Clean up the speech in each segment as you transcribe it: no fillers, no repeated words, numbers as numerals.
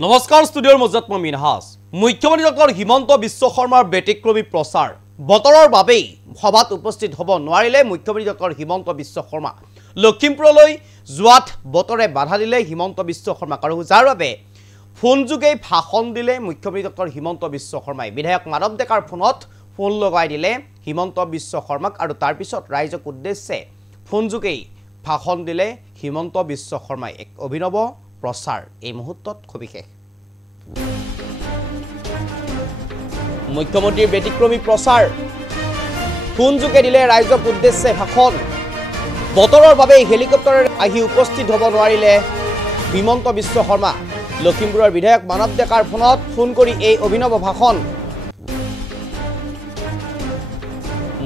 নমস্কাৰ ষ্টুডিঅ'ৰ মজত মই মিনহাজ মুখ্যমন্ত্ৰী ডক্টৰ হিমন্ত বিশ্ব শৰ্মাৰ ব্যতিক্ৰমী প্ৰচাৰ বতৰৰ বাবেই সভাত উপস্থিত হ'ব নোৱাৰিলে মুখ্যমন্ত্ৰী ডক্টৰ হিমন্ত বিশ্ব শৰ্মা লখিমপুৰলৈ যোৱাত বতৰে বাধা দিলে হিমন্ত বিশ্ব শৰ্মাক আৰু যাৰ বাবে ফোন যোগে ভাষণ দিলে মুখ্যমন্ত্ৰী ডক্টৰ হিমন্ত বিশ্ব শৰ্মাই বিধায়ক মানৱ ডেকাৰ ফোনত ফোন লগাই দিলে হিমন্ত বিশ্ব শৰ্মাক আৰু তাৰ পিছত ৰাইজক উদ্দেশ্যে ফোন যোগে ভাষণ দিলে হিমন্ত বিশ্ব শৰ্মাই এক অভিনৱ প্ৰচাৰ এই মুহূৰ্তত খবিশেষ মুখ্যমন্ত্ৰীৰ ব্যতিক্ৰমী প্ৰচাৰ ফোন যোগে দিলে ৰাইজক উদ্দেশ্যে ভাষণ বতৰৰ বাবে হেলিকপ্টাৰে আহি উপস্থিত হ'ব নোৱাৰিলে হিমন্ত বিশ্ব শৰ্মা লখিমপুৰৰ বিধায়ক মানৱ ডেকাৰ ফোনত ফোন কৰি এই অভিনৱ ভাষণ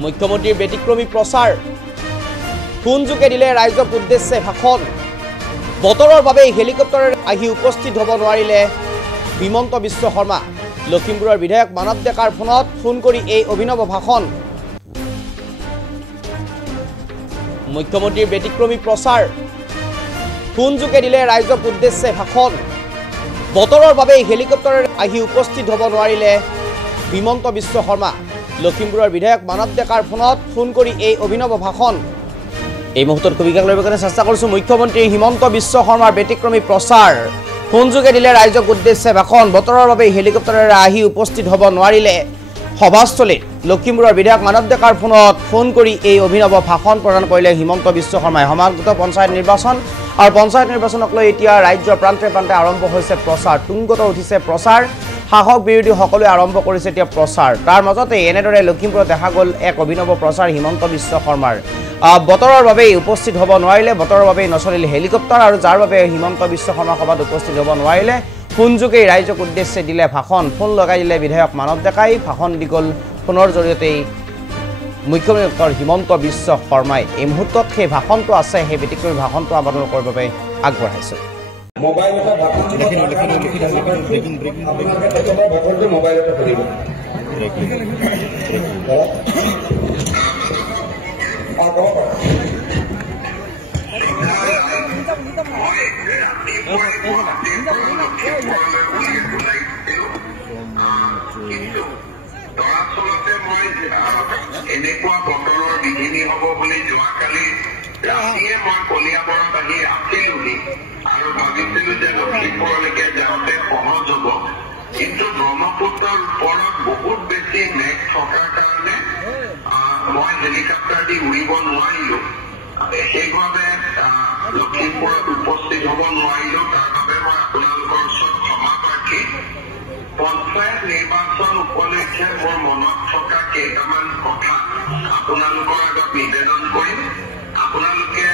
মুখ্যমন্ত্ৰীৰ ব্যতিক্ৰমী প্ৰচাৰ ফোন যোগে দিলে ৰাইজক উদ্দেশ্যে ভাষণ বতৰৰ বাবে হেলিকপ্টাৰে আহি উপস্থিত হ'ব নোৱাৰিলে হিমন্ত বিশ্ব শৰ্মা লখিমপুৰৰ বিধায়ক মানৱ ডেকাৰ ফোনত ফোন কৰি এই অভিনৱ ভাষণ মুখ্যমন্ত্ৰীৰ ব্যতিক্ৰমী প্ৰচাৰ ফোন যোগে দিলে ৰাইজক উদ্দেশ্যে ভাষণ বতৰৰ বাবে হেলিকপ্টাৰে আহি উপস্থিত হ'ব নোৱাৰিলে হিমন্ত বিশ্ব শৰ্মা লখিমপুৰৰ বিধায়ক মানৱ ডেকাৰ ফোনত ফোন কৰি এই অভিনৱ ভাষণ এই মুহূৰ্তত কবিকাক লৈ কাৰণে চেষ্টা কৰিছো মুখ্যমন্ত্ৰী হিমন্ত বিশ্ব শৰ্মাৰ ব্যতিক্ৰমী প্ৰচাৰ ফোন যোগে দিলে ৰাইজক উদ্দেশ্যে ভাষণ বতৰৰ বাবে হেলিকপ্টাৰেৰে আহি উপস্থিত হ'ব নোৱাৰিলে সভাস্থলীত লখিমপুৰৰ বিধায়ক মানৱ ডেকাৰ ফোনত ফোন কৰি এই অভিনৱ ভাষণ প্ৰদান কৰিলে হিমন্ত বিশ্ব শৰ্মাই সমাগত পঞ্চায়ত নিৰ্বাচন আৰু পঞ্চায়ত নিৰ্বাচনক লৈ এতিয়া ৰাজ্যৰ প্ৰান্তে প্ৰান্তে আৰম্ভ হৈছে প্ৰচাৰ তুংগত উঠিছে প্ৰচাৰ শাসক বিৰোধী সকলোৱে আৰম্ভ কৰিছে এতিয়া প্ৰচাৰ তাৰ মাজতে এনেদৰে লখিমপুৰত দেখা গ'ল এক অভিনৱ প্ৰচাৰ হিমন্ত বিশ্ব শৰ্মাৰ বতৰৰ বাবে উপস্থিত হ'ব নোৱাৰিলে বতৰৰ বাবে নচলিলে হেলিকপ্টাৰ আৰু যাৰ বাবে হিমন্ত বিশ্ব শৰ্মা সভাত উপস্থিত হ'ব নোৱাৰিলে ফোন যোগে ৰাইজক উদ্দেশ্যে দিলে ভাষণ ফোন লগাই দিলে বিধায়ক মানৱ ডেকাই ভাষণ দি গ'ল ফোনৰ জৰিয়তে মুখ্যমন্ত্ৰী ডক্টৰ হিমন্ত বিশ্ব শৰ্মাই এই মুহূৰ্তত সেই ভাষণটো আছে সেই ব্যতিক্ৰমী ভাষণটো আপোনালোকৰ বাবে আগবঢ়াইছোঁ মোবাইলতে ভাষণ মোবাইলতে কৰিব এনেকুৱা বতৰৰ বিঘিনি হ'ব বুলি যোৱাকালি ৰাতিয়ে মই কলিয়াবৰত আহি আছিলোহি আৰু ভাবিছিলো যে লখিমপুৰলৈকে যাওঁতে সহজ হ'ব কিন্তু ব্ৰহ্মপুত্ৰৰ ওপৰত বহুত বেছি মেঘ থকাৰ কাৰণে মই হেলিকপ্টাৰ দি উৰিব নোৱাৰিলো সেইবাবে লখিমপুৰত উপস্থিত হ'ব নোৱাৰিলো তাৰ বাবে মই আপোনালোকৰ ওচৰত ক্ষমা প্ৰাৰ্থী পঞ্চায়ত নিৰ্বাচন উপলক্ষে মোৰ মনত থকা কেইটামান কথা আপোনালোকৰ আগত নিবেদন কৰিম আপোনালোকে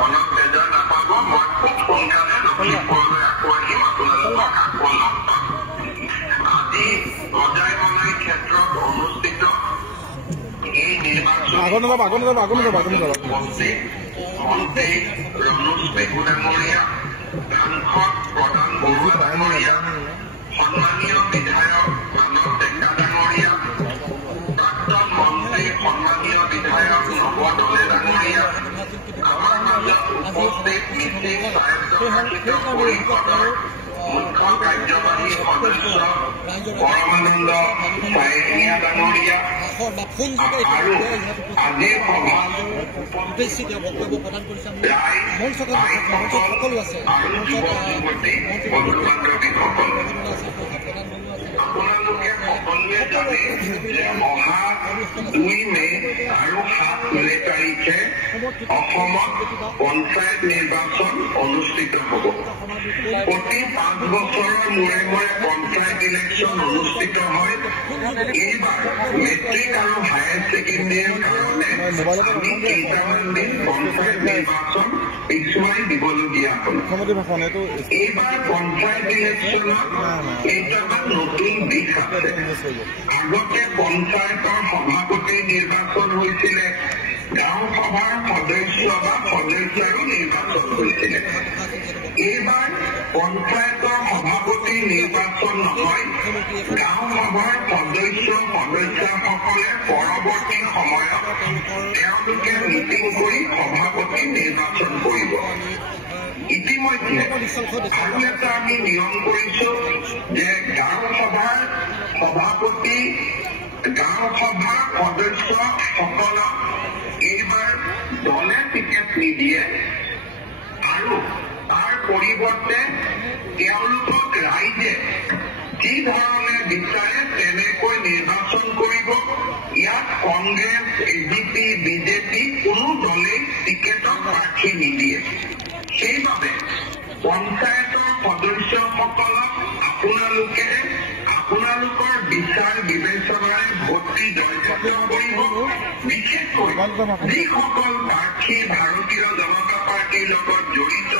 মনত বেজাৰ নাপাব মই খুব সোনকালে লখিমপুৰলৈ আকৌ আহিম আপোনালোকক আকৌ লগ পাম আজি গজাই বঙাই ক্ষেত্ৰত অনুষ্ঠিত এই নিৰ্বাচন মন্ত্ৰী ৰমেশ পেগু ডাঙৰীয়া সাংসদ প্ৰধান বড়ো ডাঙৰীয়া সন্মানীয় বিধায়ক মানৱ ডেকা ডাঙৰীয়া প্ৰাক্তন মন্ত্ৰী সন্মানীয় বিধায়ক নৱদলে ডাঙৰীয়া আমাৰ মাজত উপস্থিত মিটিং স্বায়ত্তশাসিত পৰিষদৰ মুখ্য কাৰ্যবাহী সদস্য পৰমানন্দ চায়েঙীয়া ডাঙৰীয়া আৰু আজিৰ সভাত উপস্থিত আৰু যুৱক যুৱতী বন্ধু বান্ধৱীসকল আপোনালোকে সকলোৱে জানে যে অহা 2 মে আৰু 7 মে তাৰিখে অসমত পঞ্চায়ত নিৰ্বাচন অনুষ্ঠিত হ'ব প্ৰতি 5 বছৰৰ মূৰে মূৰে পঞ্চায়ত ইলেকশ্যন অনুষ্ঠিত হয় এইবাৰ মেট্ৰিক আৰু হায়াৰ ছেকেণ্ডেৰীৰ কাৰণে আমি কেইটামান দিন পঞ্চায়ত নিৰ্বাচন পিছুৱাই দিবলগীয়া হ'ল এইবাৰ পঞ্চায়ত ইলেকশ্যনত কেইটামান নতুন দিশ আছে আগতে পঞ্চায়তৰ সভাপতি নিৰ্বাচন হৈছিলে গাঁও সভাৰ সদস্য বা সদস্যৰো নিৰ্বাচন হৈছিলে এইবাৰ পঞ্চায়তৰ সভাপতি নিৰ্বাচন নহয় গাঁও সভাৰ সদস্যসকলে পৰৱৰ্তী সময়ত তেওঁলোকে মিটিং কৰি সভাপতি নিৰ্বাচন কৰিব ইতিমধ্যে আৰু এটা আমি নিয়ম কৰিছো যে গাঁও সভাৰ সভাপতি গাঁও সভাৰ সদস্যসকলক এইবাৰ দলে টিকেট নিদিয়ে আৰু তাৰ পৰিৱৰ্তে তেওঁলোকক ৰাইজে যি ধৰণে বিচাৰে তেনেকৈ নিৰ্বাচন কৰিব। ইয়াত কংগ্ৰেছ এজিপি বিজেপি কোনো দলেই টিকেটত প্ৰাৰ্থী নিদিয়ে। সেইবাবে পঞ্চায়তৰ সদস্যসকলক আপোনালোকৰ বিচাৰ বিবেচনাৰে ভোট দি জয়যুক্ত কৰিব। বিশেষকৈ যিসকল প্ৰাৰ্থী ভাৰতীয় জনতা পাৰ্টীৰ লগত জড়িত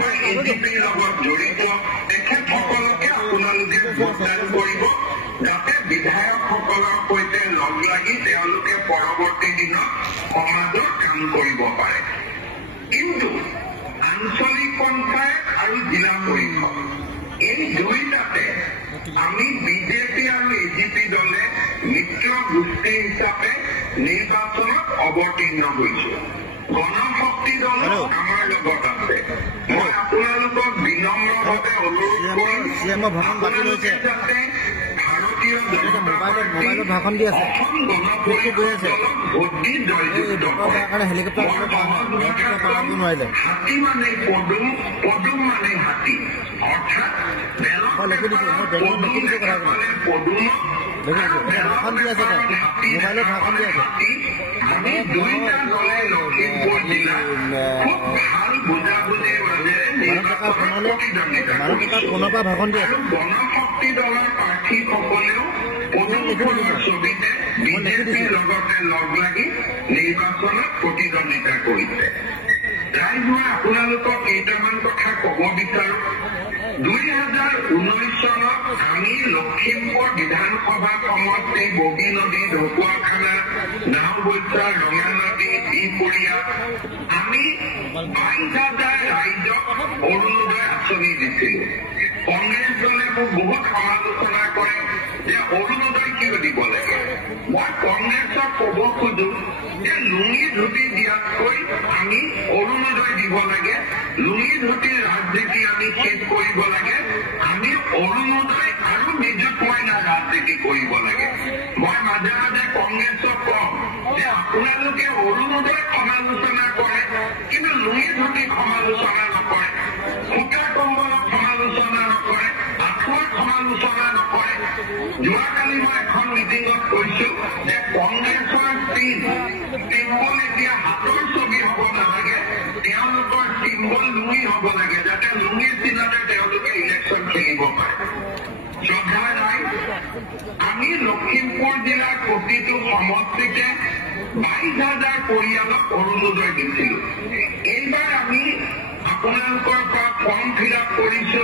বা এজিপিৰ লগত জড়িত তেখেতসকলকে আপোনালোকে ভোটদান কৰিব, যাতে বিধায়কসকলৰ সৈতে লগ লাগি তেওঁলোকে পৰৱৰ্তী দিনত সমাজৰ কাম কৰিব পাৰে। কিন্তু আঞ্চলিক পঞ্চায়ত আৰু জিলা পৰিষদ এই দুইটাতে আমি বিজেপি আৰু এজিপি দলে মিত্ৰ গোষ্ঠী হিচাপে নিৰ্বাচনত অৱতীৰ্ণ হৈছো। গণশক্তি দল আমাৰ লগত আছে। মই আপোনালোকক বিনম্ৰভাৱে অনুৰোধ কৰিম যাতে ভাৰতীয় জনতা পাৰ্টীৰ অসম গণ পৰিষদক ভোট দি জয়যুক্ত কৰে। হাতী মানে পদুম, পদুম মানে হাতী, অৰ্থাৎ আমি দুইটা দলে লখিমপুৰ জিলাত খুব ভাল বুজাবুজিৰ মাজেৰে নিৰ্বাচনত প্ৰতিদ্বন্দ্বিতা কৰিছো। আৰু গণশক্তি দলৰ প্ৰাৰ্থীসকলেও পদুমপুৰৰ ছবিতে বিজেপিৰ লগতে লগ লাগি নিৰ্বাচনত প্ৰতিদ্বন্দ্বিতা কৰিছে। ৰাইজ, মই আপোনালোকক কেইটামান কথা ক'ব বিচাৰো। 2019 চনত আমি লখিমপুৰ বিধানসভা সমষ্টি বগী নদী, ঢকুৱাখানা, নাওবৈচা, ৰঙানদী, বিহপুৰীয়া আমি 22,000 ৰাইজক অৰুণোদয় আঁচনি দিছিলো। কংগ্ৰেছ দলে মোক বহুত সমালোচনা কৰে যে অৰুণোদয় কিয় দিব লাগে। মই কংগ্ৰেছক ক'ব খোজো যে লুঙি ধুতি দিয়াতকৈ আমি অৰুণোদয় দিব লাগে। লুঙি ধুতিৰ ৰাজনীতি আমি শেষ কৰিব লাগে। আমি অৰুণোদয় আৰু নিযুত মইনাৰ ৰাজনীতি কৰিব লাগে। মই মাজে মাজে কংগ্ৰেছক কওঁ যে আপোনালোকে অৰুণোদয় সমালোচনা কৰে, কিন্তু লুঙি ধুতিক সমালোচনা নকৰে, সূতা কম্বলক সমালোচনা নকৰে, আঁঠুৱাক সমালোচনা নকৰে। যোৱাকালি মই এখন মিটিঙত কৈছো যে কংগ্ৰেছৰ চিম্বল এতিয়া হাতৰ ছবি হ'ব নালাগে, তেওঁলোকৰ চিম্বল লুঙি হ'ব লাগে, যাতে লুঙিৰ চিনাতে তেওঁলোকে ইলেকশ্যন খেলিব পাৰে। শ্ৰদ্ধা ৰাইজ, আমি লখিমপুৰ জিলাৰ প্ৰতিটো সমষ্টিতে 22,000 পৰিয়ালক অৰুণোদয় দিছিলো। এইবাৰ আমি আপোনালোকৰ পৰা ফৰ্ম ফিল আপ কৰিছো।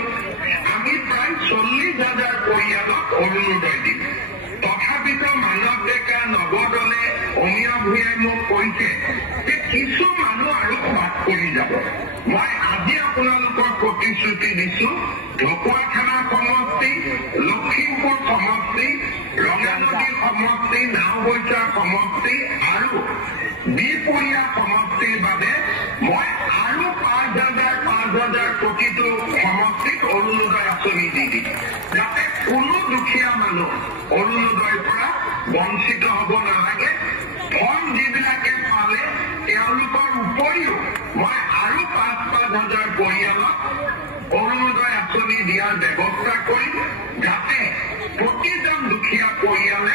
আমি প্ৰায় 40,000 পৰিয়ালক অৰুণোদয় দিম। তথাপিতো মানৱ ডেকা নৱদলে অমীয়া ভূঞাই মোক কৈছে যে কিছু মানুহ আৰু বাদ পৰি যাব। মই আজি আপোনালোকৰ প্ৰতিশ্ৰুতি দিছো, ঢকুৱাখানা সমষ্টি, লখিমপুৰ সমষ্টি, ৰঙানদী সমষ্টি, নাওবৈচা সমষ্টি আৰু বিহপুৰীয়া সমষ্টিৰ বাবে মই আৰু 5,000 প্ৰতিটো সমষ্টিত অৰুণোদয় আঁচনি দি দিম, যাতে কোনো দুখীয়া মানুহ অৰুণোদয়ৰ পৰা বঞ্চিত হ'ব নালাগে। ফৰ্ম যিবিলাকে পালে তেওঁলোকৰ উপৰিও মই আৰু 5,000 পৰিয়ালক অৰুণোদয় আঁচনি দিয়াৰ ব্যৱস্থা কৰিম, যাতে প্ৰতিজন দুখীয়া পৰিয়ালে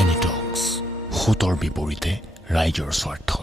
এনিটক্স, সোঁতৰ বিপৰীতে ৰাইজৰ স্বাৰ্থ।